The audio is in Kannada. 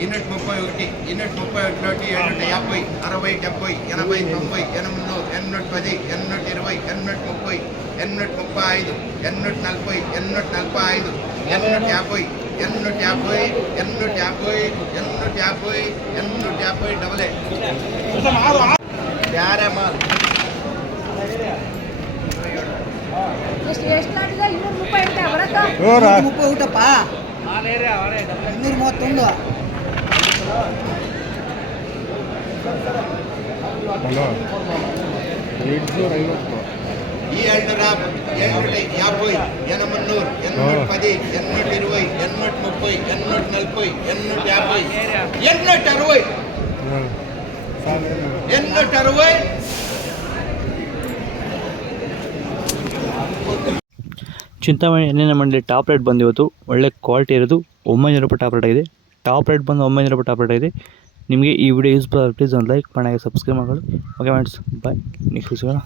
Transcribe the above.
యూనిట్ 31 యూనిట్ 31 యూనిట్ 50 60 70 80 90 800 810 820 830 835 840 845 850 850 ಡಬಲ್ ಯಾರೇ ಮಾಲ್ ಮುಪ್ಪೈ ಊಟಪ್ಪ 231 ಈ 250 800 810 820 830 840 850 860 ಚಿಂತಾಮಣಿ ಎಣ್ಣೆನ ಮಂಡಿ ಟಾಪ್ ರೇಟ್ ಬಂದು ಇವತ್ತು ಒಳ್ಳೆ ಕ್ವಾಲಿಟಿ ಇರೋದು 900 ರೂಪಾಯಿ ಟಾಪ್ ರೇಟ್ ಆಗಿದೆ. ಟಾಪ್ ರೇಟ್ ಬಂದು 900 ರೂಪಾಯಿ ಟಾಪ್ ರೇಟ್ ಆಗಿದೆ. ನಿಮಗೆ ಈ ವಿಡಿಯೋ ಯೂಸ್ಫುಲ್ ಪ್ಲೀಸ್ ಒಂದು ಲೈಕ್ ಮಾಡಿ, ಸಬ್ಸ್ಕ್ರೈಬ್ ಮಾಡಿ. ಓಕೆ ಫ್ರೆಂಡ್ಸ್, ಬಾಯ್. ನೆಕ್ಸ್ಟ್ ಸಿಗೋಣ.